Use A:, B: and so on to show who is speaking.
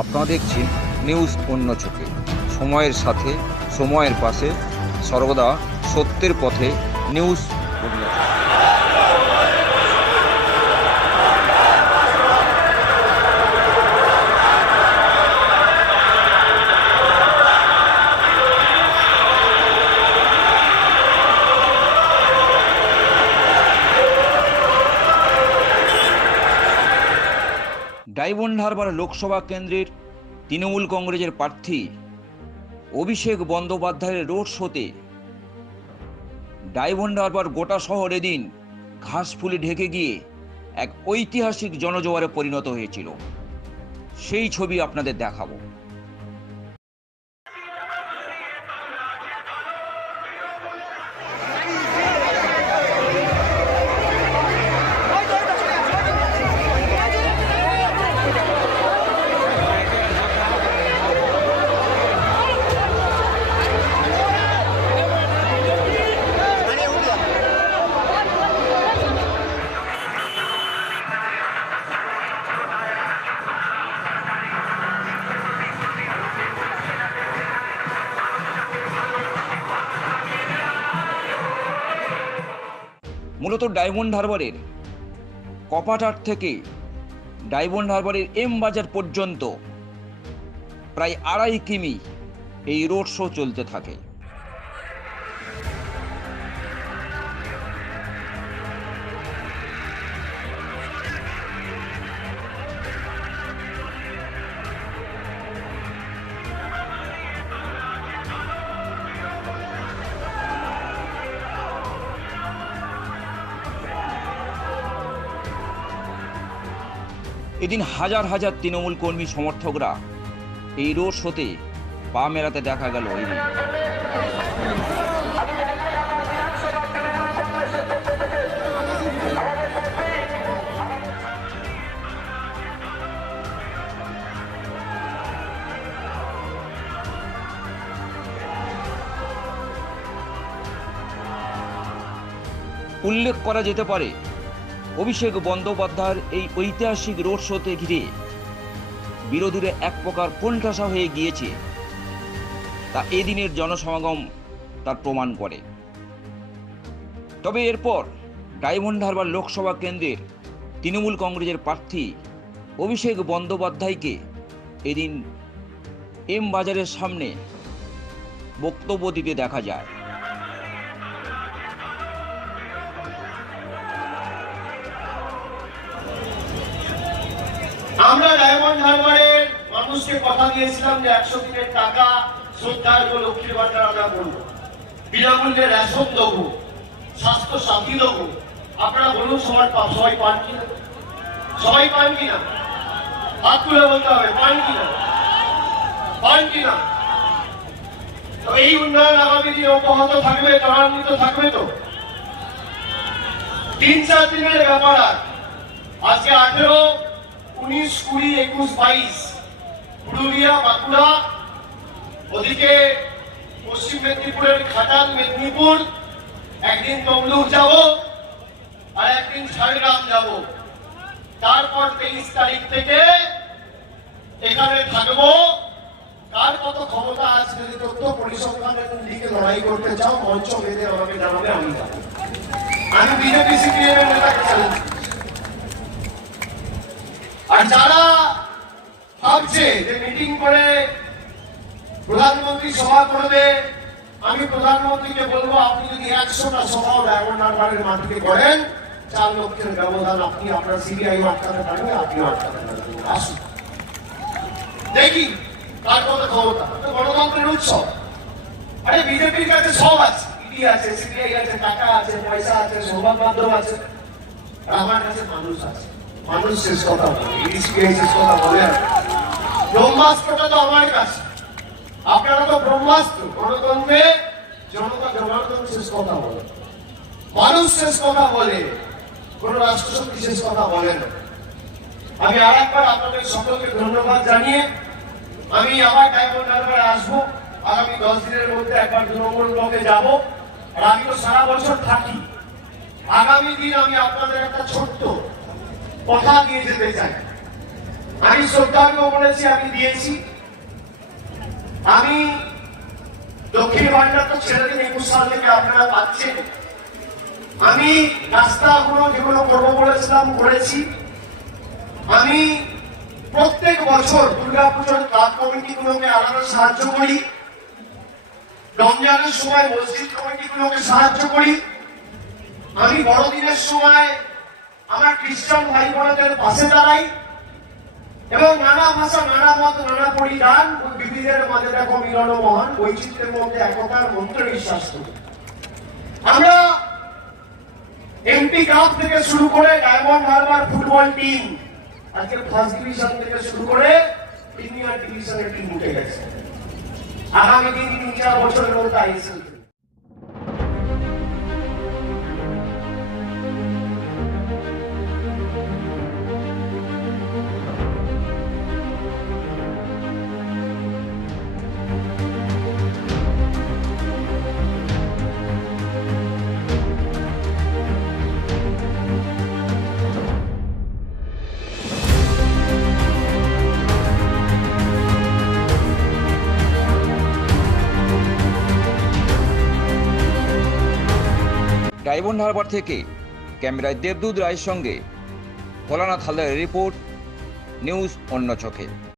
A: আপনারা দেখছেন নিউজ অন্য চোখে। সময়ের সাথে সময়ের পাশে সর্বদা সত্যের পথে নিউজ ডায়মন্ড হারবার লোকসভা কেন্দ্রের তৃণমূল কংগ্রেসের প্রার্থী অভিষেক বন্দ্যোপাধ্যায়ের রোড শোতে। ডায়মন্ড হারবার গোটা শহর এদিন ঘাস ফুলে ঢেকে গিয়ে এক ঐতিহাসিক জনজোয়ারে পরিণত হয়েছিল। সেই ছবি আপনাদের দেখাবো। মূলত ডায়মন্ড হারবারের, কপাটার থেকে ডায়মন্ড হারবারের এম বাজার পর্যন্ত প্রায় আড়াই কিমি এই রোড শো চলতে থাকে। এদিন হাজার হাজার তৃণমূল কর্মী সমর্থকরা এই রোড শোতে পা মেলাতে দেখা গেল এদিন উল্লেখ করা যেতে পারে অভিষেক বন্দ্যোপাধ্যায়ের এই ঐতিহাসিক রোড শোতে ঘিরে বিরোধীরা এক প্রকার কোণঠাসা হয়ে গিয়েছে। তা এদিনের জনসমাগম তার প্রমাণ করে। তবে এরপর ডায়মন্ড হারবার লোকসভা কেন্দ্রের তৃণমূল কংগ্রেসের প্রার্থী অভিষেক বন্দ্যোপাধ্যায়কে এদিন এম বাজারের সামনে বক্তব্য দিতে দেখা যায়।
B: আমরা ডায়মন্ড হারবারের মানুষকে কথা দিয়েছিলাম যে একশো দিনের টাকা শ্রদ্ধার্ঘ লক্ষ্মীর ভান্ডার আমরা করব। বিনামূল্যে রেশন দেবো, স্বাস্থ্য সাথী দেবো। আপনারা বলুন সবার সবাই পান কিনা? সবাই পান কিনা? হাত তুলে বলতে হবে, পান কিনা? পান কিনা? তো এই উন্নয়ন আগামী দিনে অব্যাহত থাকবে, ত্বরান্বিত থাকবে তো? তিন চার দিনের ব্যাপার আজকে আঠেরো উনিশ কুড়ি একুশ বাইশ পুরুলিয়া, বাঁকুড়া, ওদিকে পশ্চিম মেদিনীপুরের খাটাল মেদিনীপুর। একদিন তমলুক যাব আর একদিন ঝাড়গ্রাম যাব। তারপর তেইশ তারিখ থেকে এখানে থাকব। কার কত ক্ষমতা আছে যদি তথ্য পরিসংখ্যানের দিকে লড়াই করতে চাও, মঞ্চ বেঁধে আমাকে জানাবে, আমি আমি বিজেপি সিপিএম এর নেতাকে চ্যালেঞ্জ আর যারা ভাবছে যে মিটিং করে প্রধানমন্ত্রী সভা করবে, আমি প্রধানমন্ত্রীকে বলব, আপনি যদি একশোটা সভাও ডায়মন্ড হারবারের মাটিতে করেন, চার লক্ষের ব্যবধান আপনি আপনার সিবিআই আটকাতে পারবে আপনি আটকাতে পারবেন আসুন। দেখি কার কত ক্ষমতা গণতন্ত্রের উৎসব। আরে, বিজেপির কাছে সব আছে। ইডি আছে সিবিআই আছে, টাকা আছে, পয়সা আছে সংবাদ মাধ্যম আছে আমার কাছে মানুষ আছে। মানুষ শেষ কথা বলে শেষ কথা বলে। ব্রহ্মাস্ত্রটা তো আমার কাছে। আপনারা তো ব্রহ্মাস্ত্র, গণতন্ত্রে জনতা জনার্দন শেষ কথা বলে। মানুষ শেষ কথা বলে, কোন রাষ্ট্রশক্তি শেষ কথা বলে না। আমি আর একবার আপনাদের সকলকে ধন্যবাদ জানিয়ে আমি আবার ডায়মন্ড হারবারে আসব। আগামী দশ দিনের মধ্যে একবার তৃণমূল ব্লকে যাব। আর আমি তো সারা বছর থাকি। আগামী দিন আমি আপনাদের একটা ছোট্ট কথা দিয়ে যেতে চাই। আমি শ্রদ্ধাকেও বলেছি, আমি দিয়েছি। আমি দক্ষিণ ভান্ডার তো ছেড়ে দিন, একুশ সাল থেকে আপনারা পাচ্ছেন। আমি রাস্তাগুলো যেগুলো করব বলেছিলাম, করেছি। আমি প্রত্যেক বছর দুর্গাপুজোর ক্লাব কমিটিগুলোকে আলাদা সাহায্য করি। রমজানের সময় মসজিদ কমিটিগুলোকে সাহায্য করি। আমি বড়দিনের সময় আমার খ্রিস্টান ভাই বোনদের পাশে দাঁড়াই এবং নানা ভাষা, নানা মত, নানা পরিধান ও বিবিধের মাঝে দেখো মিলন মহান বৈচিত্র্যের মধ্যে একতার মন্ত্রে বিশ্বাস করি আমরা এমপি কাপ থেকে শুরু করে ডায়মন্ড হারবার ফুটবল টিম আজকে ফার্স্ট ডিভিশন থেকে শুরু করে প্রিমিয়ার ডিভিশনের টিম উঠে গেছে। আগামী দিন তিন চার বছরের মধ্যে আইএসএল
A: ডায়মন্ড হারবার থেকে ক্যামেরায় দেবদূত রায়ের সঙ্গে ভোলানাথ হালদারের রিপোর্ট নিউজ অন্য চোখে।